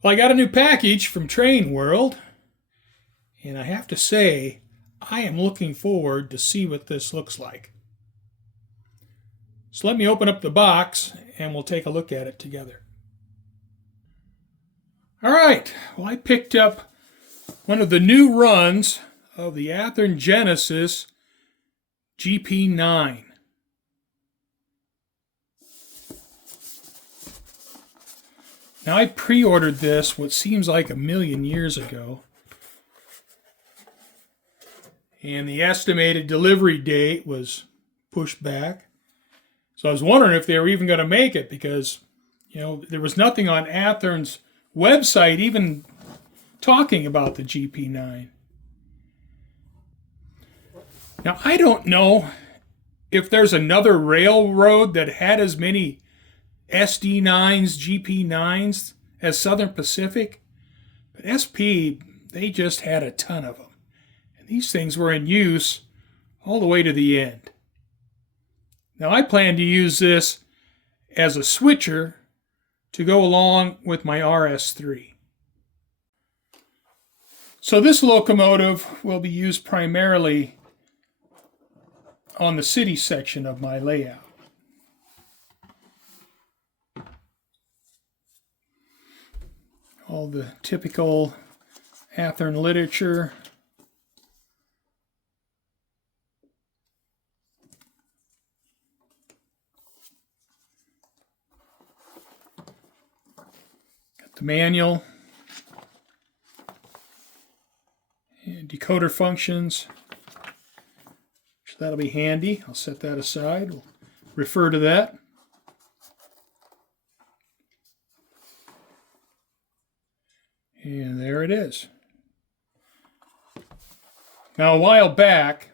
Well, I got a new package from Train World, and I have to say, I am looking forward to see what this looks like. So let me open up the box and we'll take a look at it together. All right, well, I picked up one of the new runs of the Athearn Genesis GP9. Now, I pre-ordered this what seems like a million years ago, and the estimated delivery date was pushed back. So I was wondering if they were even going to make it because, there was nothing on Athearn's website even talking about the GP9. Now, I don't know if there's another railroad that had as many SD9s, GP9s as Southern Pacific, but SP, they just had a ton of them. And these things were in use all the way to the end. Now, I plan to use this as a switcher to go along with my RS3. So this locomotive will be used primarily on the city section of my layout. All the typical Athearn literature. Got the manual. And decoder functions. So that'll be handy. I'll set that aside. We'll refer to that. And there it is. Now, a while back,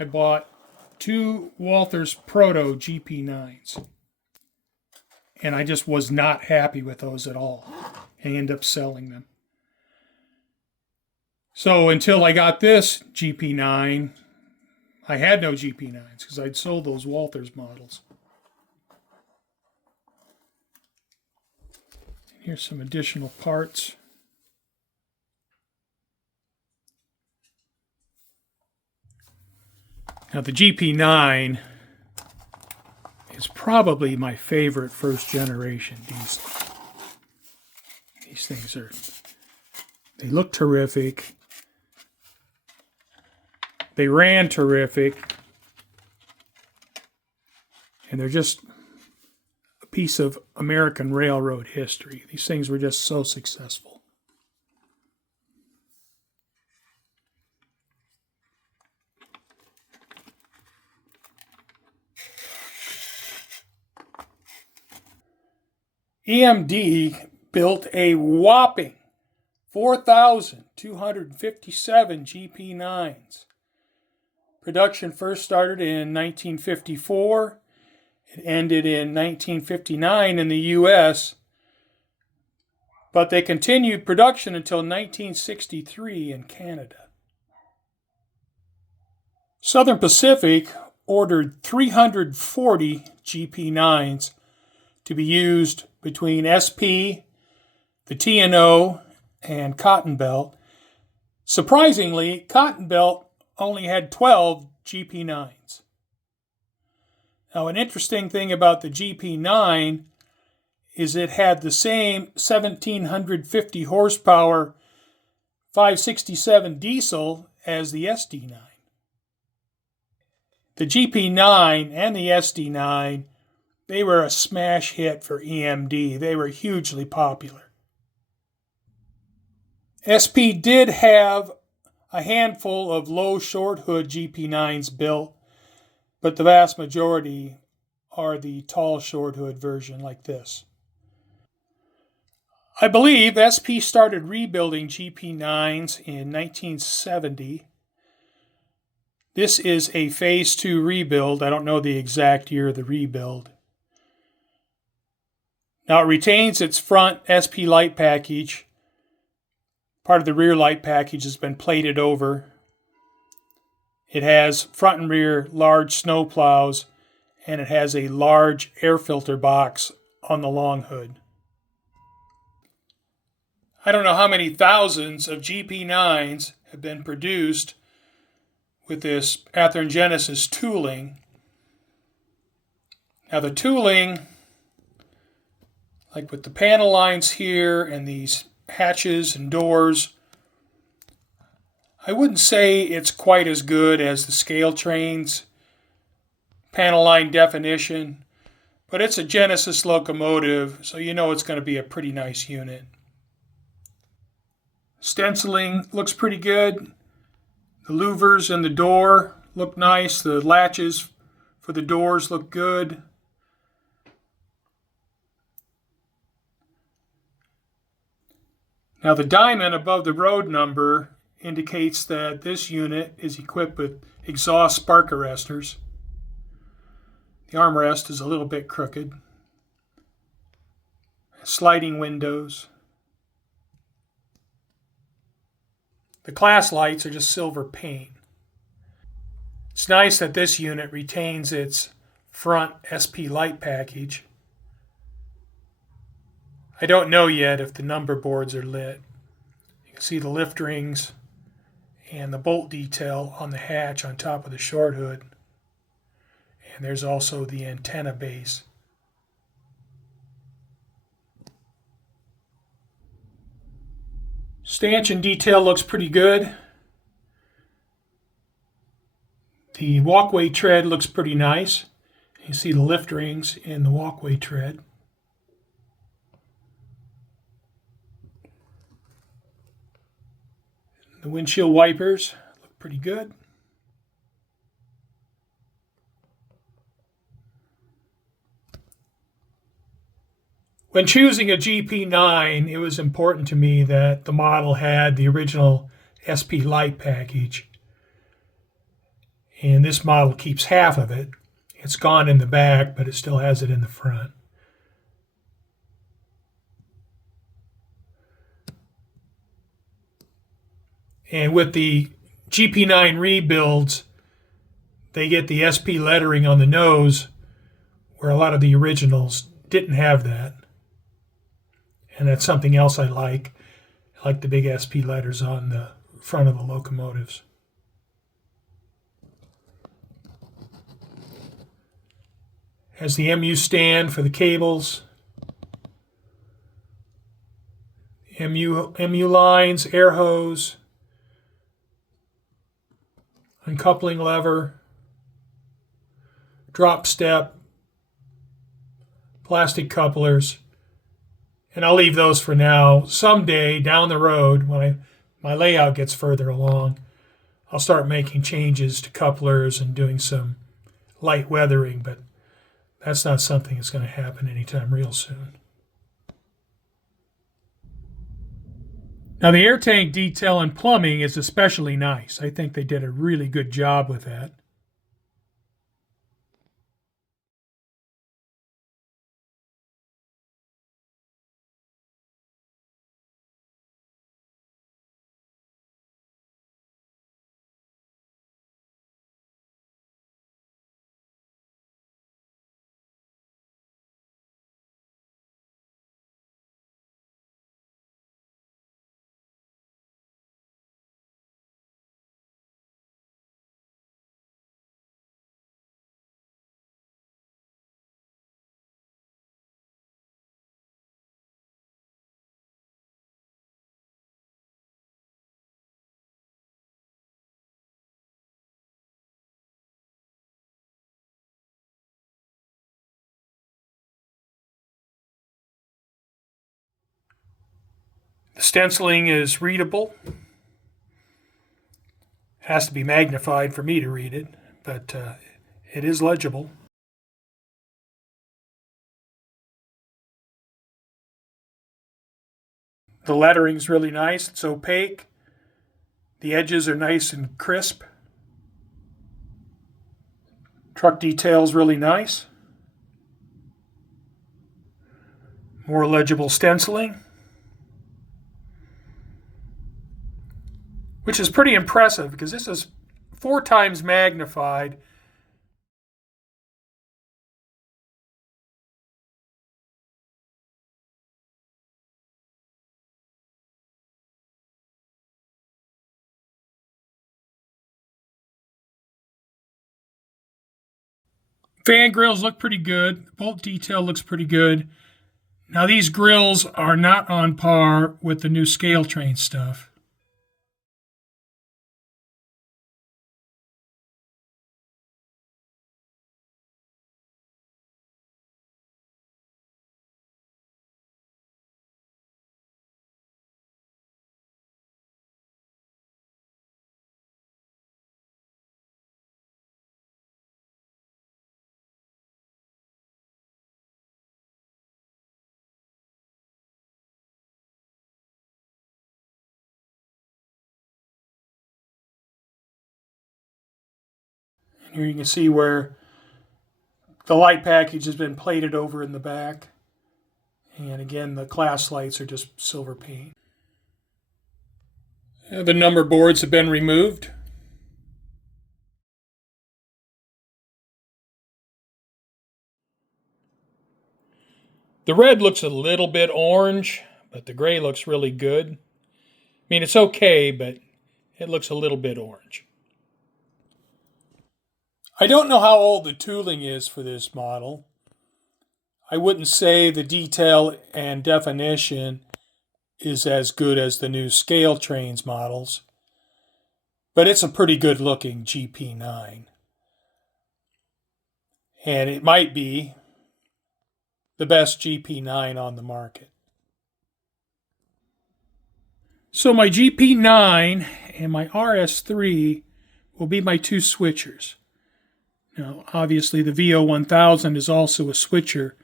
I bought two Walthers Proto GP9s. And I just was not happy with those at all. I ended up selling them. So until I got this GP9, I had no GP9s because I'd sold those Walthers models. Here's some additional parts. Now, the GP9 is probably my favorite first generation diesel. These things they look terrific. They ran terrific. And they're just a piece of American railroad history. These things were just so successful. EMD built a whopping 4,257 GP9s. Production first started in 1954. It ended in 1959 in the U.S., but they continued production until 1963 in Canada. Southern Pacific ordered 340 GP9s to be used between SP, the T&O, and Cotton Belt. Surprisingly, Cotton Belt only had 12 GP9s. Now, an interesting thing about the GP9 is it had the same 1,750 horsepower 567 diesel as the SD9. The GP9 and the SD9, they were a smash hit for EMD. They were hugely popular. SP did have a handful of low short hood GP9s built, but the vast majority are the tall short hood version like this. I believe SP started rebuilding GP9s in 1970. This is a phase 2 rebuild. I don't know the exact year of the rebuild. Now, it retains its front SP light package. Part of the rear light package has been plated over. It has front and rear large snow plows, and it has a large air filter box on the long hood. I don't know how many thousands of GP9s have been produced with this Athearn Genesis tooling. Now the tooling, like with the panel lines here and these hatches and doors, I wouldn't say it's quite as good as the scale train's panel line definition, but it's a Genesis locomotive, so you know it's going to be a pretty nice unit. Stenciling looks pretty good. The louvers in the door look nice. The latches for the doors look good. Now the diamond above the road number indicates that this unit is equipped with exhaust spark arresters. The armrest is a little bit crooked. Sliding windows. The class lights are just silver paint. It's nice that this unit retains its front SP light package. I don't know yet if the number boards are lit. You can see the lift rings and the bolt detail on the hatch on top of the short hood. And there's also the antenna base. Stanchion detail looks pretty good. The walkway tread looks pretty nice. You see the lift rings in the walkway tread. The windshield wipers look pretty good. When choosing a GP9, it was important to me that the model had the original SP light package. And this model keeps half of it. It's gone in the back, but it still has it in the front. And with the GP9 rebuilds, they get the SP lettering on the nose, where a lot of the originals didn't have that. And that's something else I like. I like the big SP letters on the front of the locomotives. Has the MU stand for the cables. MU lines, air hose, uncoupling lever, drop step, plastic couplers. And I'll leave those for now. Someday down the road, when my layout gets further along, I'll start making changes to couplers and doing some light weathering, but that's not something that's going to happen anytime real soon. Now the air tank detail and plumbing is especially nice. I think they did a really good job with that. The stenciling is readable. It has to be magnified for me to read it, but it is legible. The lettering's really nice. It's opaque. The edges are nice and crisp. Truck detail's really nice. More legible stenciling, which is pretty impressive because this is 4 times magnified. Fan grills look pretty good. The bolt detail looks pretty good. Now these grills are not on par with the new scale train stuff. And here you can see where the light package has been plated over in the back. And again, the class lights are just silver paint. The number boards have been removed. The red looks a little bit orange, but the gray looks really good. I mean, it's okay, but it looks a little bit orange. I don't know how old the tooling is for this model. I wouldn't say the detail and definition is as good as the new scale trains models, but it's a pretty good looking GP9. And it might be the best GP9 on the market. So my GP9 and my RS3 will be my two switchers. Now, obviously the VO1000 is also a switcher,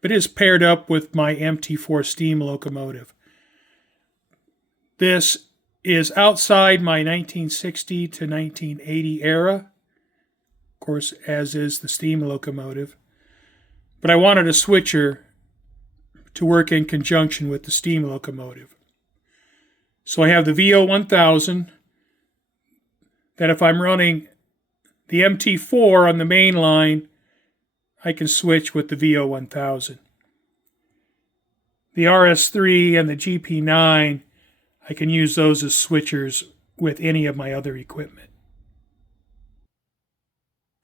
but is paired up with my MT4 steam locomotive. This is outside my 1960 to 1980 era, of course, as is the steam locomotive. But I wanted a switcher to work in conjunction with the steam locomotive. So I have the VO1000 that if I'm running the MT4 on the main line, I can switch with the VO1000. The RS3 and the GP9, I can use those as switchers with any of my other equipment.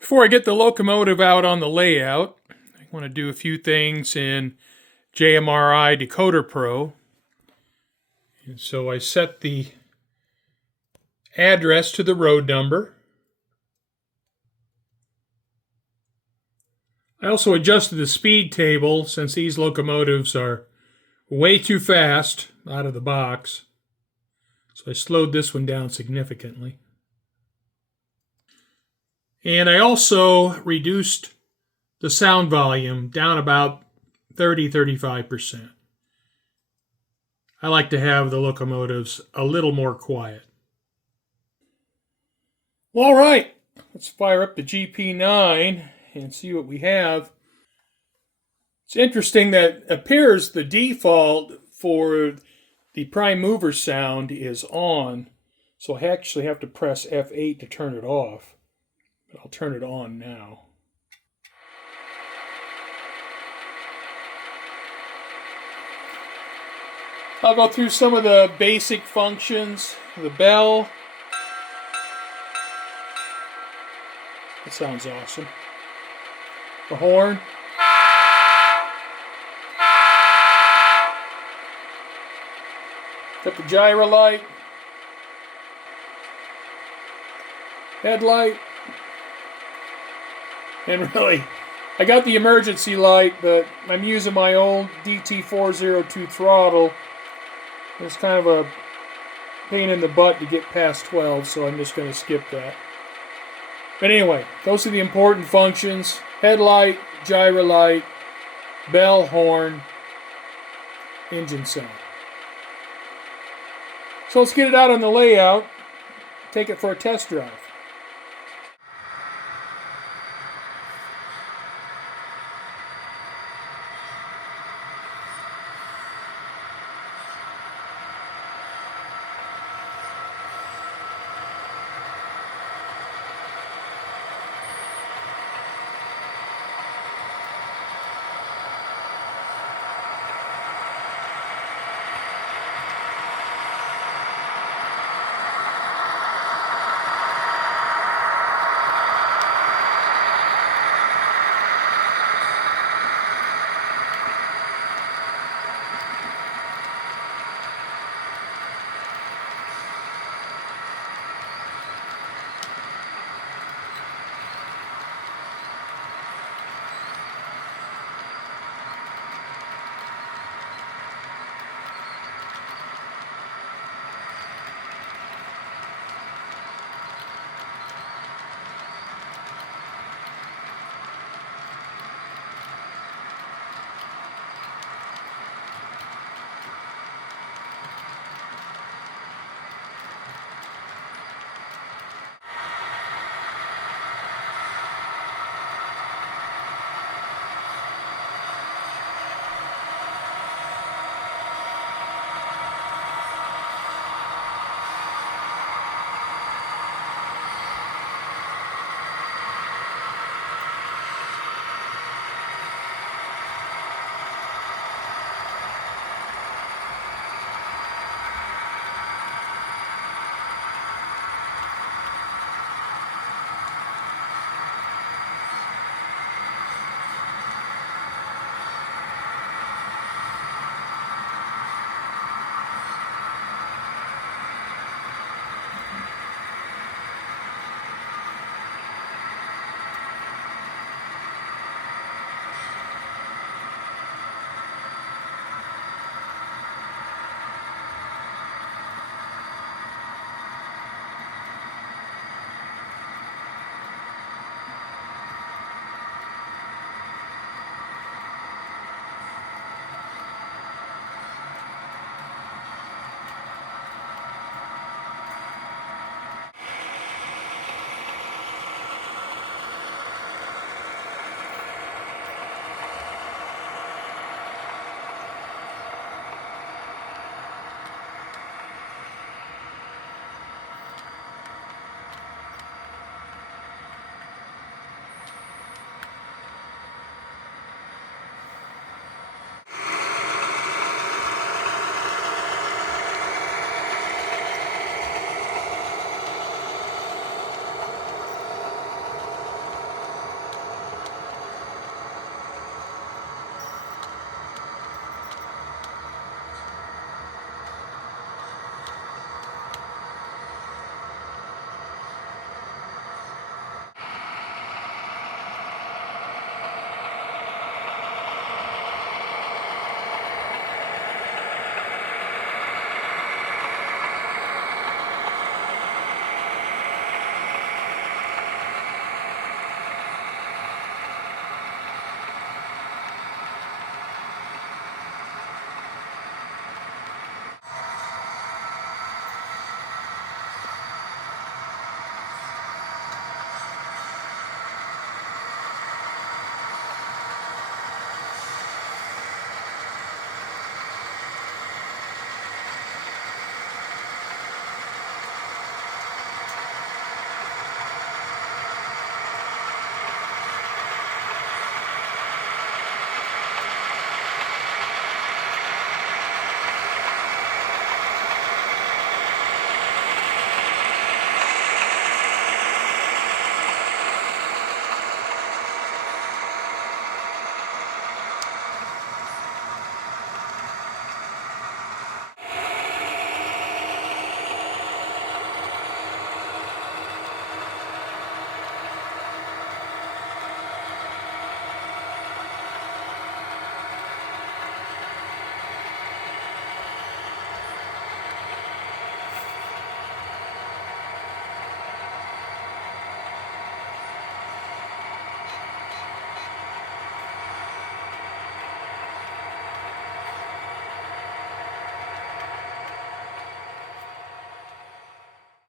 Before I get the locomotive out on the layout, I want to do a few things in JMRI Decoder Pro. And so I set the address to the road number. I also adjusted the speed table since these locomotives are way too fast out of the box. So I slowed this one down significantly. And I also reduced the sound volume down about 30-35%. I like to have the locomotives a little more quiet. Well, all right, let's fire up the GP9 and see what we have. It's interesting that it appears the default for the prime mover sound is on, so I actually have to press F8 to turn it off. But I'll turn it on now. I'll go through some of the basic functions. The bell. That sounds awesome. The horn. Got the gyro light. Headlight. And really, I got the emergency light, but I'm using my old DT402 throttle. It's kind of a pain in the butt to get past 12, so I'm just going to skip that. But anyway, those are the important functions. Headlight, gyro light, bell, horn, engine sound. So let's get it out on the layout, take it for a test drive.